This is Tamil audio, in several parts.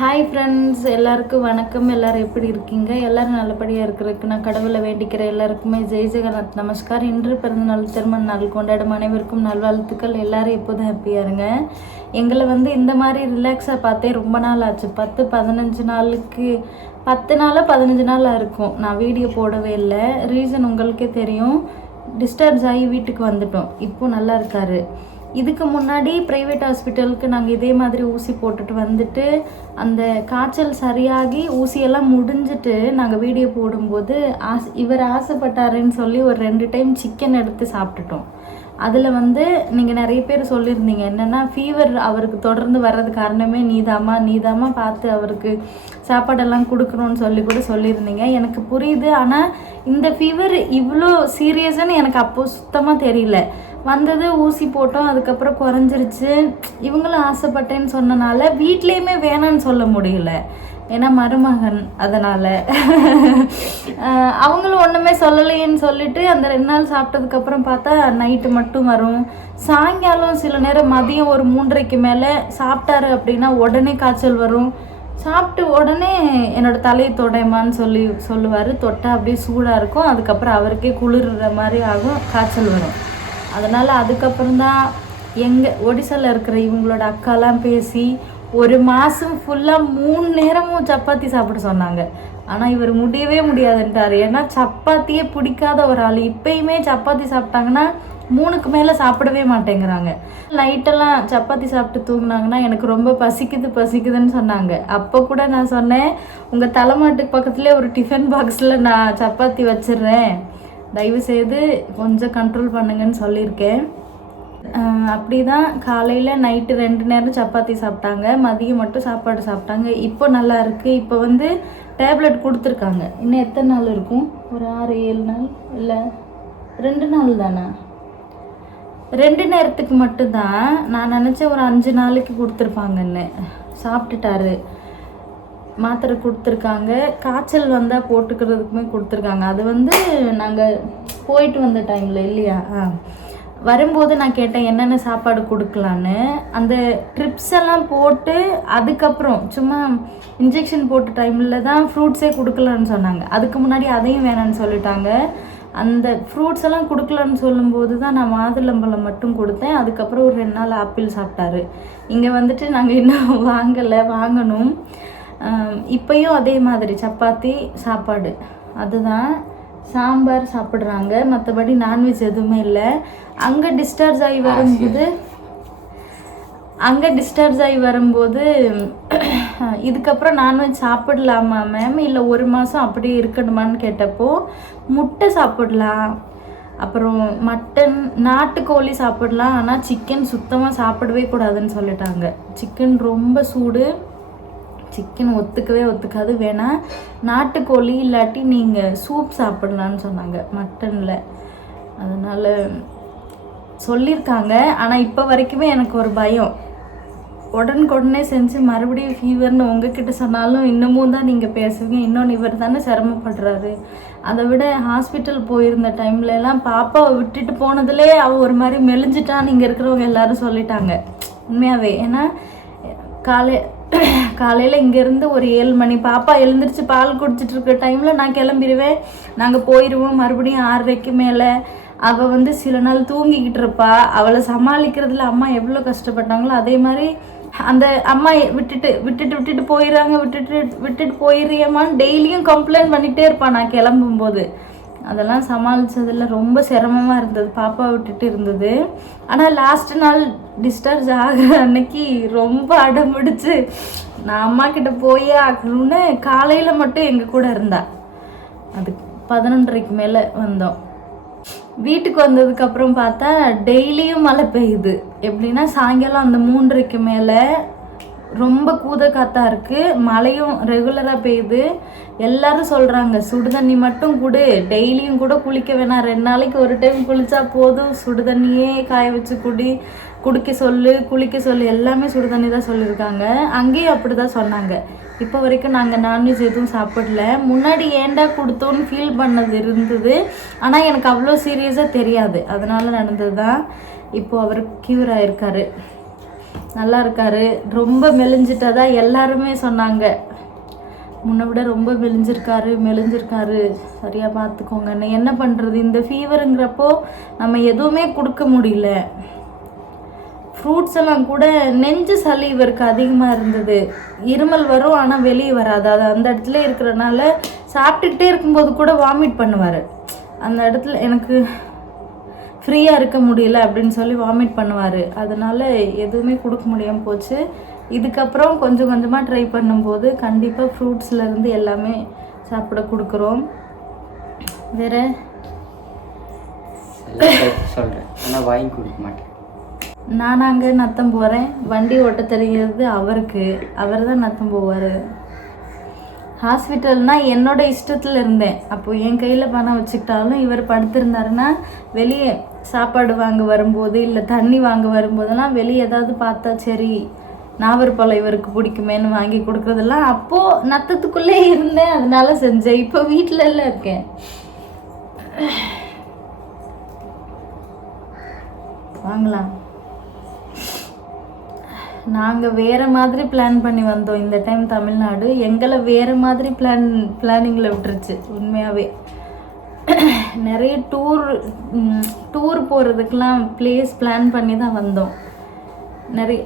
ஹாய் ஃப்ரெண்ட்ஸ் எல்லாருக்கும் வணக்கம். எல்லாரும் எப்படி இருக்கீங்க? எல்லாரும் நல்லபடியாக இருக்கிறதுக்கு நான் கடவுளை வேண்டிக்கிற எல்லாருக்குமே ஜெய் ஜெகநாத் நமஸ்கார் இன்று பிறந்தநாள் திருமண நாள் கொண்டாடும் அனைவருக்கும் நல்வாழ்த்துக்கள். எல்லாரும் எப்போதும் ஹாப்பியாக இருங்க. எங்களை வந்து இந்த மாதிரி ரிலாக்ஸாக பார்த்தே ரொம்ப நாள் ஆச்சு. பத்து பதினஞ்சு நாளுக்கு பத்து நாளாக பதினஞ்சு நாள் இருக்கும். நான் வீடியோ போடவே இல்லை. ரீசன் உங்களுக்கே தெரியும். டிஸ்டர்ப்ஸ் ஆகி வீட்டுக்கு வந்துட்டோம். இப்போ நல்லா இருக்காரு. இதுக்கு முன்னாடி ப்ரைவேட் ஹாஸ்பிட்டலுக்கு நாங்கள் இதே மாதிரி ஊசி போட்டுட்டு வந்துட்டு அந்த காய்ச்சல் சரியாகி ஊசியெல்லாம் முடிஞ்சிட்டு நாங்கள் வீடியோ போடும்போது ஆஸ் இவர் ஆசைப்பட்டாருன்னு சொல்லி ஒரு ரெண்டு டைம் சிக்கன் எடுத்து சாப்பிட்டுட்டோம். அதில் வந்து நீங்கள் நிறைய பேர் சொல்லியிருந்தீங்க என்னென்னா ஃபீவர் அவருக்கு தொடர்ந்து வர்றது காரணமே நீதாம்மா நீதாம்மா பார்த்து அவருக்கு சாப்பாடெல்லாம் கொடுக்கணும்னு சொல்லி கூட சொல்லியிருந்தீங்க. எனக்கு புரியுது ஆனால் இந்த ஃபீவர் இவ்வளோ சீரியஸ்ன்னு எனக்கு அப்போது சுத்தமாக தெரியல. வந்தது ஊசி போட்டோம் அதுக்கப்புறம் குறைஞ்சிருச்சு. இவங்களும் ஆசைப்பட்டேன்னு சொன்னனால வீட்லேயுமே வேணான்னு சொல்ல முடியல. ஏன்னா மருமகன் அதனால். அவங்களும் ஒன்றுமே சொல்லலையேன்னு சொல்லிட்டு அந்த ரெண்டு நாள் சாப்பிட்டதுக்கப்புறம் பார்த்தா நைட்டு மட்டும் வரும். சாயங்காலம் சில நேரம் மதியம் ஒரு மூன்றரைக்கு மேலே சாப்பிட்டாரு அப்படின்னா உடனே காய்ச்சல் வரும். சாப்பிட்டு உடனே என்னோடய தலையை தொடைமான்னு சொல்லி சொல்லுவார். தொட்டால் அப்படியே சூடாக இருக்கும். அதுக்கப்புறம் அவருக்கே குளிர்ற மாதிரி ஆகும். காய்ச்சல் வரும். அதனால் அதுக்கப்புறம் தான் எங்கள் ஒடிசாவில் இருக்கிற இவங்களோட அக்காலாம் பேசி ஒரு மாதம் ஃபுல்லாக மூணு நேரமும் சப்பாத்தி சாப்பிட சொன்னாங்க. ஆனால் இவர் முடியவே முடியாதுன்ட்டார். ஏன்னா சப்பாத்தியே பிடிக்காத ஒரு ஆள். இப்பயுமே சப்பாத்தி சாப்பிட்டாங்கன்னா மூணுக்கு மேலே சாப்பிடவே மாட்டேங்கிறாங்க. நைட்டெல்லாம் சப்பாத்தி சாப்பிட்டு தூங்கினாங்கன்னா எனக்கு ரொம்ப பசிக்குது பசிக்குதுன்னு சொன்னாங்க. அப்போ கூட நான் சொன்னேன் உங்கள் தலைமாட்டுக்கு பக்கத்துலேயே ஒரு டிஃபன் பாக்ஸில் நான் சப்பாத்தி வச்சிடுறேன். தயவு செய்து கொஞ்சம் கண்ட்ரோல் பண்ணுங்கன்னு சொல்லியிருக்கேன். அப்படி தான் காலையில் நைட்டு ரெண்டு நேரம் சப்பாத்தி சாப்பிட்டாங்க. மதியம் மட்டும் சாப்பாடு சாப்பிட்டாங்க. இப்போ நல்லா இருக்குது இப்போ வந்து டேப்லெட் கொடுத்துருக்காங்க. இன்னும் எத்தனை நாள் இருக்கும்? ஒரு ஆறு ஏழு நாள்? இல்லை ரெண்டு நாள் தானே? ரெண்டு நேரத்துக்கு மட்டும்தான். நான் நினச்சேன் ஒரு அஞ்சு நாளைக்கு கொடுத்துருப்பாங்கன்னு. சாப்பிட்டுட்டாரு. மாத்திரை கொடுத்துருக்காங்க. காய்ச்சல் வந்தால் போட்டுக்கிறதுக்குமே கொடுத்துருக்காங்க. அது வந்து நாங்கள் போயிட்டு வந்த டைமில் இல்லையா? ஆ. வரும்போது நான் கேட்டேன் என்னென்ன சாப்பாடு கொடுக்கலான்னு. அந்த ட்ரிப்ஸ் எல்லாம் போட்டு அதுக்கப்புறம் சும்மா இன்ஜெக்ஷன் போட்ட டைமில் தான் ஃப்ரூட்ஸே கொடுக்கலன்னு சொன்னாங்க. அதுக்கு முன்னாடி அதையும் வேணான்னு சொல்லிட்டாங்க. அந்த ஃப்ரூட்ஸ் எல்லாம் கொடுக்கலன்னு சொல்லும்போது தான் நான் மாதுளம்பழம் மட்டும் கொடுத்தேன். அதுக்கப்புறம் ஒரு ரெண்டு நாள் ஆப்பிள் சாப்பிட்டாரு. இங்கே வந்துட்டு நாங்கள் இன்னும் வாங்கலை வாங்கணும். இப்போயும் அதே மாதிரி சப்பாத்தி சாப்பாடு. அதுதான் சாம்பார் சாப்பிட்றாங்க. மற்றபடி நான்வெஜ் எதுவுமே இல்லை. அங்கே டிஸ்சார்ஜ் ஆகி வரும்போது அங்கே டிஸ்சார்ஜ் ஆகி வரும்போது இதுக்கப்புறம் நான்வெஜ் சாப்பிடலாமா மேம் இல்லை ஒரு மாதம் அப்படியே இருக்கணுமான்னு கேட்டப்போ முட்டை சாப்பிடலாம். அப்புறம் மட்டன் நாட்டுக்கோழி சாப்பிடலாம். ஆனால் சிக்கன் சுத்தமாக சாப்பிடவே கூடாதுன்னு சொல்லிட்டாங்க. சிக்கன் ரொம்ப சூடு. சிக்கன் ஒத்துக்கவே ஒத்துக்காது. வேணால் நாட்டுக்கோழி இல்லாட்டி நீங்கள் சூப் சாப்பிடலான்னு சொன்னாங்க. மட்டனில். அதனால் சொல்லியிருக்காங்க ஆனால் இப்போ வரைக்குமே எனக்கு ஒரு பயம். உடனுக்குடனே செஞ்சு மறுபடியும் ஃபீவர்னு உங்ககிட்ட சொன்னாலும் இன்னமும் தான் நீங்கள் பேசுவீங்க. இன்னொன்று இவர் தானே சிரமப்படுறாரு. அதை விட ஹாஸ்பிட்டல் போயிருந்த டைம்லலாம் பாப்பாவை விட்டுட்டு போனதுலே அவள் ஒரு மாதிரி மெலிஞ்சிட்டான்னு இங்கே இருக்கிறவங்க எல்லாரும் சொல்லிட்டாங்க. உண்மையாகவே ஏன்னா காலை காலையில் இங்கேருந்து ஒரு ஏழு மணி. பாப்பா எழுந்திரிச்சு பால் குடிச்சிட்டு இருக்க டைமில் நான் கிளம்பிடுவேன் நாங்கள் போயிடுவோம் மறுபடியும் ஆறரைக்கு மேலே. அவள் வந்து சில நாள் தூங்கிக்கிட்டு இருப்பா. அவளை சமாளிக்கிறதுல அம்மா எவ்வளோ கஷ்டப்பட்டாங்களோ அதே மாதிரி அந்த அம்மா விட்டுட்டு விட்டுட்டு விட்டுட்டு போயிடுறாங்க விட்டுட்டு விட்டுட்டு போயிடுறியம்மான்னு டெய்லியும் கம்ப்ளைண்ட் பண்ணிகிட்டே இருப்பான் நான் கிளம்பும்போது. அதெல்லாம் சமாளித்ததில் ரொம்ப சிரமமாக இருந்தது. பாப்பா விட்டுட்டு இருந்தது. ஆனால் லாஸ்ட் நாள் டிஸ்சார்ஜ் ஆகிற அன்னைக்கு ரொம்ப அடம்பிடிச்சு. நான் அம்மா கிட்ட போயே ஆகணும்னு காலையில் மட்டும் எங்கள் கூட இருந்தா. அது பதினொன்றரைக்கு மேலே வந்தோம். வீட்டுக்கு வந்ததுக்கப்புறம் பார்த்தா டெய்லியும் மழை பெய்யுது. எப்படின்னா சாயங்காலம் அந்த மூன்றரைக்கு மேலே ரொம்ப கூத காத்தா இருக்கு. மழையும் ரெகுலராக பெய்யுது. எல்லாரும் சொல்கிறாங்க சுடு தண்ணி மட்டும் குடு. டெய்லியும் கூட குளிக்க வேணாம். ரெண்டு நாளைக்கு ஒரு டைம் குளிச்சா போதும். சுடு தண்ணியே காய வச்சு குடி. குடிக்க சொல்லு குளிக்க சொல்லு. எல்லாமே சுடு தண்ணி தான் சொல்லியிருக்காங்க. அங்கேயும் அப்படி தான் சொன்னாங்க. இப்போ வரைக்கும் நாங்கள் நான்வெஜ் எதுவும் சாப்பிடல. முன்னாடி ஏண்டா கொடுத்தோன்னு ஃபீல் பண்ணது இருந்தது. ஆனால் எனக்கு அவ்வளோ சீரியஸாக தெரியாது. அதனால நடந்தது தான் இப்போது அவர் க்யூர் ஆயிருக்காரு. நல்லா இருக்காரு ரொம்ப மெலிஞ்சிட்டதா எல்லாருமே சொன்னாங்க. முன்னை விட ரொம்ப மெலிஞ்சிருக்காரு மெலிஞ்சிருக்காரு. சரியாக பார்த்துக்கோங்கன்னு என்ன பண்ணுறது இந்த ஃபீவருங்கிறப்போ நம்ம எதுவுமே கொடுக்க முடியல. ஃப்ரூட்ஸ் எல்லாம் கூட நெஞ்சு சளி இவருக்கு அதிகமாக இருந்தது. இருமல் வரும் ஆனால் வெளியே வராது. அது அந்த இடத்துல இருக்கிறனால சாப்பிட்டுக்கிட்டே இருக்கும்போது கூட வாமிட் பண்ணுவார். அந்த இடத்துல எனக்கு ஃப்ரீயாக இருக்க முடியல அப்படின்னு சொல்லி வாமிட் பண்ணுவார். அதனால எதுவுமே கொடுக்க முடியாமல் போச்சு. இதுக்கப்புறம் கொஞ்சம் கொஞ்சமாக ட்ரை பண்ணும்போது கண்டிப்பாக ஃப்ரூட்ஸ்ல இருந்து எல்லாமே சாப்பிட கொடுக்குறோம். வேற? சொல்கிறேன் ஆனால் வாங்கி கொடுக்க மாட்டேன். நான் அங்கே நத்தம் போகிறேன் வண்டி ஓட்ட தெரிகிறது அவருக்கு. அவர் தான் நத்தம் போவார். ஹாஸ்பிட்டல்னால் என்னோட இஷ்டத்தில் இருந்தேன். அப்போது என் கையில் பணம் வச்சுக்கிட்டாலும் இவர் படுத்திருந்தாருன்னா வெளியே சாப்பாடு வாங்க வரும்போது இல்லை தண்ணி வாங்க வரும்போதெல்லாம் வெளியே ஏதாவது பார்த்தா சரி நாவற்பழம் இவருக்கு பிடிக்குமேன்னு வாங்கி கொடுக்குறதெல்லாம் அப்போது நத்தத்துக்குள்ளே இருந்தேன். அதனால செஞ்சேன். இப்போ வீட்டில் எல்லாம் இருக்கேன். வாங்கலாம். நாங்கள் வேறு மாதிரி பிளான் பண்ணி வந்தோம் இந்த டைம் தமிழ்நாடு. எங்களை வேறு மாதிரி பிளான் பிளானிங்கில் விட்டுருச்சு உண்மையாகவே நிறைய டூர் டூர் போகிறதுக்கெலாம் பிளேஸ் பிளான் பண்ணி தான் வந்தோம். நிறைய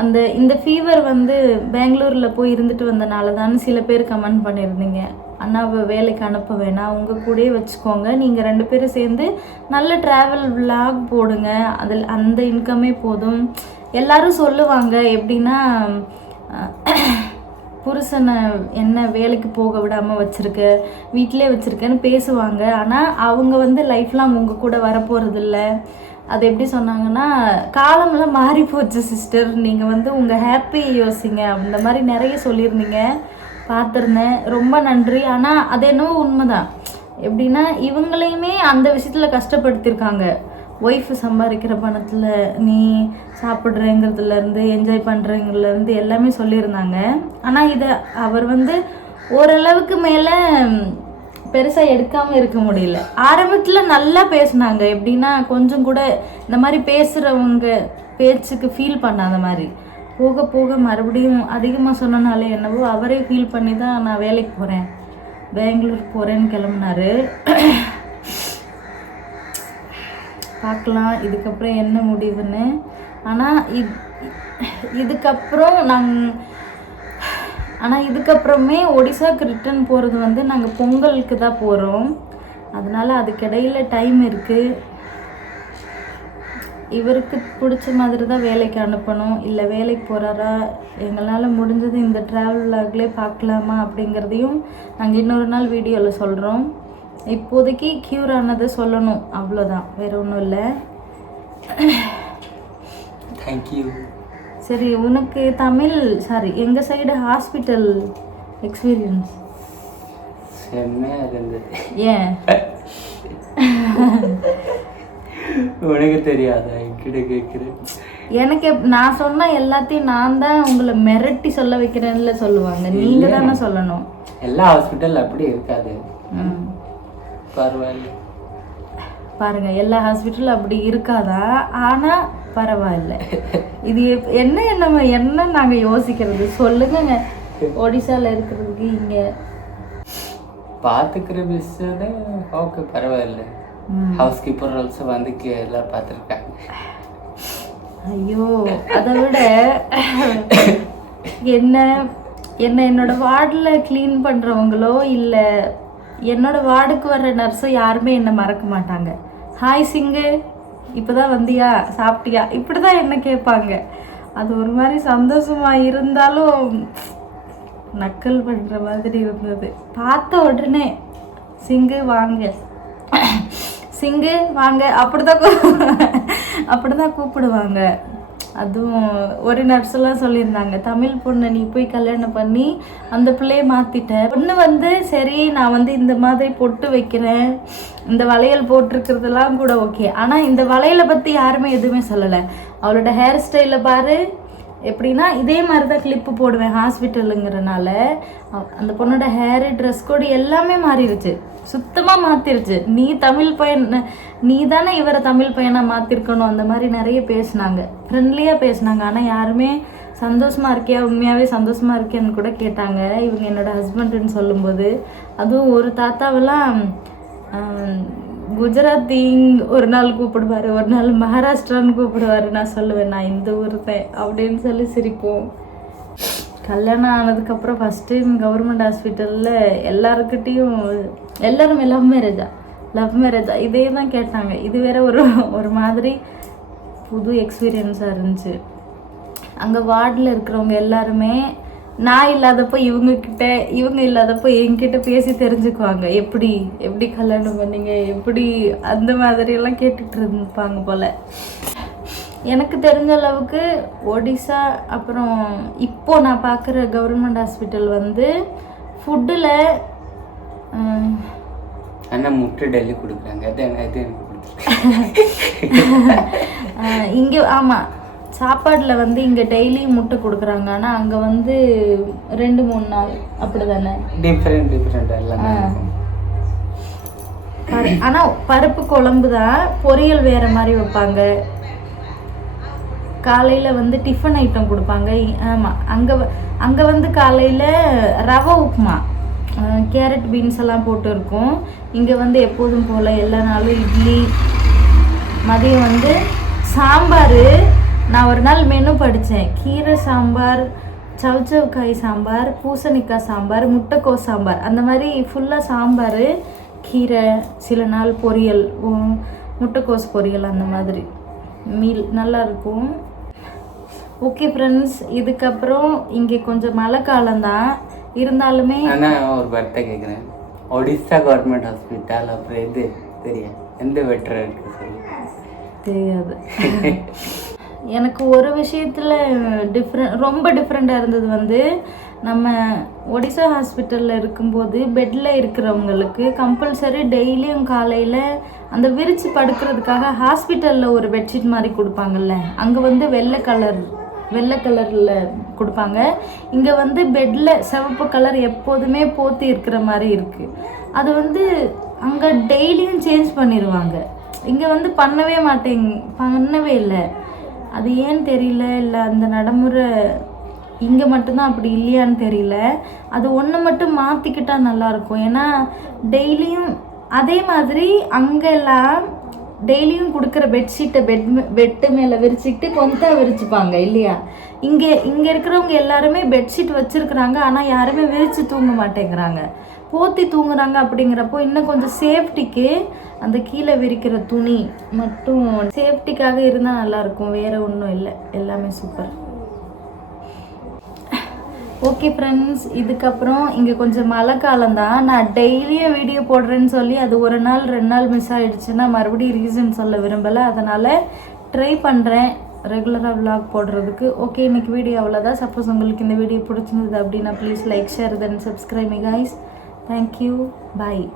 அந்த இந்த ஃபீவர் வந்து பெங்களூரில் போய் இருந்துட்டு வந்தனால தான் சில பேர் கமெண்ட் பண்ணியிருந்தீங்க. அண்ணாவை வேலைக்கு அனுப்ப வேணாம் உங்கள் கூடயே வச்சுக்கோங்க. நீங்கள் ரெண்டு பேரும் சேர்ந்து நல்ல ட்ராவல் vlog போடுங்க. அதில் அந்த இன்கமே போதும். எல்லாரும் சொல்லுவாங்க எப்படின்னா புருஷனை என்ன வேலைக்கு போக விடாமல் வச்சுருக்க வீட்டிலே வச்சுருக்கேன்னு பேசுவாங்க. ஆனால் அவங்க வந்து லைஃப்லாம் உங்கள் கூட வரப்போகிறதில்ல அது எப்படி சொன்னாங்கன்னா காலமெல்லாம் மாறி போச்சு சிஸ்டர் நீங்கள் வந்து உங்கள் ஹாப்பி யோசிங்க. அந்த மாதிரி நிறைய சொல்லியிருந்தீங்க. பார்த்துருந்தேன். ரொம்ப நன்றி. ஆனால் அது என்னவோ உண்மைதான். எப்படின்னா இவங்களையுமே அந்த விஷயத்தில் கஷ்டப்படுத்தியிருக்காங்க. ஒய்ஃப் சம்பாதிக்கிற பணத்தில் நீ சாப்பிட்றேங்கிறதுலேருந்து என்ஜாய் பண்ணுறேங்கிறதுலேருந்து எல்லாமே சொல்லியிருந்தாங்க. ஆனால் இதை அவர் வந்து ஓரளவுக்கு மேலே பெருசாக எடுக்காமல் இருக்க முடியல. ஆரம்பத்தில் நல்லா பேசினாங்க. எப்படின்னா கொஞ்சம் கூட இந்த மாதிரி பேசுகிறவங்க பேச்சுக்கு ஃபீல் பண்ணாத மாதிரி. போக போக மறுபடியும் அதிகமாக சொன்னனாலே என்னவோ அவரே ஃபீல் பண்ணி தான் நான் வேலைக்கு போகிறேன் பெங்களூர் போகிறேன்னு கிளம்புனாரு. பார்க்கலாம் இதுக்கப்புறம் என்ன முடிவுன்னு. ஆனால் இது இதுக்கப்புறம் நாங்கள் ஆனால் இதுக்கப்புறமே ஒடிசாக்கு ரிட்டர்ன் போகிறது வந்து நாங்கள் பொங்கலுக்கு தான் போகிறோம் அதனால் அதுக்கிடையில் டைம் இருக்குது இவருக்கு பிடிச்ச மாதிரி தான் வேலைக்கு அனுப்பணும். இல்லை வேலைக்கு போகிறாரா எங்களால் முடிஞ்சது இந்த ட்ராவல் விலாக்லேயே பார்க்கலாமா அப்படிங்கிறதையும் நாங்கள் இன்னொரு நாள் வீடியோவில் சொல்கிறோம் இப்போதைக்கு க்யூர் ஆனதை சொல்லணும். அவ்வளோதான் வேற ஒன்றும் இல்லை. தேங்க்யூ சரி உனக்கு தமிழ் சாரி எங்கள் சைடு ஹாஸ்பிட்டல் எக்ஸ்பீரியன்ஸ் செம்மையாக இருந்தது. ஏன்? உனக்கு தெரியாதா? என்கிட்ட கேட்குறேன் எனக்கு நான் சொன்ன எல்லாத்தையும் நான் தான் உங்களை மிரட்டி சொல்ல வைக்கிறேன்ல சொல்லுவாங்க. நீங்கள் தானே சொல்லணும். எல்லா ஹாஸ்பிட்டல் அப்படி இருக்காது. பரவாயில்ல. பாருங்க எல்லா ஹாஸ்பிட்டலும் அப்படி இருக்காதா? ஆனா பரவாயில்ல. இது என்ன என்ன என்ன நாங்க யோசிக்கிறது? சொல்லுங்க ஒடிசால இருக்கிறதுக்கு இங்க. பார்த்துக்கிற பிஸ்ஸோட ஓகே பரவாயில்ல. ஹவுஸ் கீப்பர் ஆல்சோ வந்து எல்லாம் பார்த்துருக்காங்க ஐயோ அதை விட என்ன என்ன என்னோட வார்டில் க்ளீன் பண்ணுறவங்களோ இல்லை என்னோட வார்டுக்கு வர்ற நர்ஸும் யாருமே என்னை மறக்க மாட்டாங்க. ஹாய் சிங்கு. இப்போதான் வந்தியா? சாப்பிட்டியா? இப்படி தான் என்ன கேட்பாங்க. அது ஒரு மாதிரி சந்தோஷமா இருந்தாலும் நக்கல் பண்ணுற மாதிரி இருந்தது. பார்த்த உடனே சிங்கு வாங்க. சிங்கு வாங்க. அப்படிதான் அப்படி அப்படிதான் கூப்பிடுவாங்க. அதுவும் ஒரு நர்ஸெல்லாம் சொல்லியிருந்தாங்க தமிழ் பொண்ணை நீ போய் கல்யாணம் பண்ணி அந்த பிள்ளைய மாற்றிட்ட பொண்ணு வந்து சரி நான் வந்து இந்த மாதிரி பொட்டு வைக்கிறேன். இந்த வளையல் போட்டிருக்கிறதெல்லாம் கூட ஓகே ஆனால் இந்த வளையலை பற்றி யாருமே எதுவுமே சொல்லலை. அவளோட ஹேர் ஸ்டைலை பாரு எப்படின்னா இதே மாதிரி தான் கிளிப்பு போடுவேன் ஹாஸ்பிட்டலுங்கிறனால அந்த பொண்ணோட ஹேரு ட்ரெஸ் கோடு எல்லாமே மாறிடுச்சு சுத்தமாக மாற்றிருச்சு நீ தமிழ் பையன் நீ தானே இவரை தமிழ் பையனாக மாற்றிருக்கணும் அந்த மாதிரி நிறைய பேசினாங்க. ஃப்ரெண்ட்லியாக பேசுனாங்க. ஆனால் யாருமே சந்தோஷமா இருக்கியா? உண்மையாகவே சந்தோஷமா இருக்கியான்னு கூட கேட்டாங்க. இவங்க என்னோட ஹஸ்பண்டுன்னு சொல்லும்போது அதுவும் ஒரு தாத்தாவெல்லாம் குஜராத்திங் ஒரு நாள் கூப்பிடுவாரு ஒரு நாள் மகாராஷ்டிரான்னு கூப்பிடுவாரு. நான் சொல்லுவேன் நான் இந்த ஊர் தான் அப்படின்னு சொல்லி சிரிப்போம். கல்யாணம் ஆனதுக்கப்புறம் ஃபஸ்ட் டைம் கவர்மெண்ட் ஹாஸ்பிட்டலில் எல்லாருக்கிட்டேயும் எல்லாருமே லவ் மேரேஜா லவ் மேரேஜா இதே தான் கேட்டாங்க. இது வேற ஒரு ஒரு மாதிரி புது எக்ஸ்பீரியன்ஸாக இருந்துச்சு. அங்கே வார்டில் இருக்கிறவங்க எல்லாருமே நான் இல்லாதப்போ இவங்க கிட்ட இவங்க இல்லாதப்போ என்கிட்ட பேசி தெரிஞ்சுக்குவாங்க. எப்படி எப்படி கல்யாணம் பண்ணீங்க? எப்படி அந்த மாதிரியெல்லாம் கேட்டுட்டு இருப்பாங்க போல். எனக்கு தெரிஞ்ச அளவுக்கு ஒடிசா அப்புறம் இப்போ நான் பார்க்குற கவர்மெண்ட் ஹாஸ்பிட்டல் வந்து ஃபுட்டில் ஆனா முட்டை டெல்லி கொடுக்குறாங்க. அது எனக்கு இங்கே ஆமாம் சாப்பாடில் வந்து இங்கே டெய்லியும் முட்டை கொடுக்குறாங்க. ஆனால் அங்கே வந்து ரெண்டு மூணு நாள் அப்படி தானே டிஃப்ரெண்ட் டிஃப்ரெண்ட் எல்லாமே ஆனால் பருப்பு குழம்பு தான் பொரியல் வேறு மாதிரி வைப்பாங்க. காலையில் வந்து டிஃபன் ஐட்டம் கொடுப்பாங்க. ஆமாம் அங்கே அங்கே வந்து காலையில் ரவை உப்புமா கேரட் பீன்ஸ் எல்லாம் போட்டு இருக்கும். இங்கே வந்து எப்போதும் போல் எல்லா நாளும் இட்லி மதியம் வந்து சாம்பார் நான் ஒரு நாள் மெனு படித்தேன் கீரை சாம்பார் சவுச்சவுக்காய் சாம்பார் பூசணிக்காய் சாம்பார் முட்டைக்கோஸ் சாம்பார். அந்த மாதிரி ஃபுல்லாக சாம்பார் கீரை சில நாள் பொரியல் முட்டைக்கோஸ் பொரியல் அந்த மாதிரி. மீல் நல்லா இருக்கும். ஓகே ஃப்ரெண்ட்ஸ் இதுக்கப்புறம் இங்கே கொஞ்சம் மழை காலம்தான். இருந்தாலுமே ஒரு வார்த்தை கேட்குறேன் ஒடிசா கவர்மெண்ட் ஹாஸ்பிட்டல் அப்புறம் எது? தெரியும் எந்த வெட்டர் இருக்கு தெரியாது. எனக்கு ஒரு விஷயத்தில் டிஃப்ரெண்ட் ரொம்ப டிஃப்ரெண்ட்டாக இருந்தது வந்து நம்ம ஒடிசா ஹாஸ்பிட்டலில் இருக்கும்போது பெட்டில் இருக்கிறவங்களுக்கு கம்பல்சரி டெய்லியும் காலையில் அந்த விரித்து படுக்கிறதுக்காக ஹாஸ்பிட்டலில் ஒரு பெட்ஷீட் மாதிரி கொடுப்பாங்கல்ல அங்கே வந்து வெள்ளை கலர் வெள்ளை கலரில் கொடுப்பாங்க. இங்கே வந்து பெட்டில் சிவப்பு கலர் எப்போதுமே போத்தி இருக்கிற மாதிரி இருக்குது அது வந்து அங்கே டெய்லியும் சேஞ்ச் பண்ணிடுவாங்க இங்கே வந்து பண்ணவே மாட்டேங்க பண்ணவே இல்லை. அது ஏன்னு தெரியல? இல்லை அந்த நடைமுறை இங்கே மட்டும்தான் அப்படி இல்லையான்னு தெரியல. அது ஒன்று மட்டும் மாற்றிக்கிட்டா நல்லாயிருக்கும். ஏன்னா டெய்லியும் அதே மாதிரி அங்கெல்லாம் டெய்லியும் கொடுக்குற பெட்ஷீட்டை பெட் பெட்டு மேலே விரிச்சிக்கிட்டு கொந்தா விரிச்சுப்பாங்க இல்லையா? இங்கே இங்கே இருக்கிறவங்க எல்லாருமே பெட்ஷீட் வச்சுருக்குறாங்க. ஆனால் யாருமே விரித்து தூங்க மாட்டேங்கிறாங்க. போத்தி தூங்குறாங்க அப்படிங்கிறப்போ இன்னும் கொஞ்சம் சேஃப்டிக்கு அந்த கீழே விரிக்கிற துணி மட்டும் சேஃப்டிக்காக இருந்தால் நல்லாயிருக்கும். வேறு ஒன்றும் இல்லை. எல்லாமே சூப்பர். ஓகே ஃப்ரெண்ட்ஸ் இதுக்கப்புறம் இங்கே கொஞ்சம் மழை காலம் தான் நான் டெய்லியும் வீடியோ போடுறேன்னு சொல்லி அது ஒரு நாள் ரெண்டு நாள் மிஸ் ஆகிடுச்சுன்னா மறுபடியும் ரீசன் சொல்ல விரும்பலை. அதனால் ட்ரை பண்ணுறேன் ரெகுலராக vlog போடுறதுக்கு. ஓகே இன்றைக்கி வீடியோ அவ்வளோதான் சப்போஸ் உங்களுக்கு இந்த வீடியோ பிடிச்சிருந்தது அப்படின்னா please like share then subscribe me guys thank you bye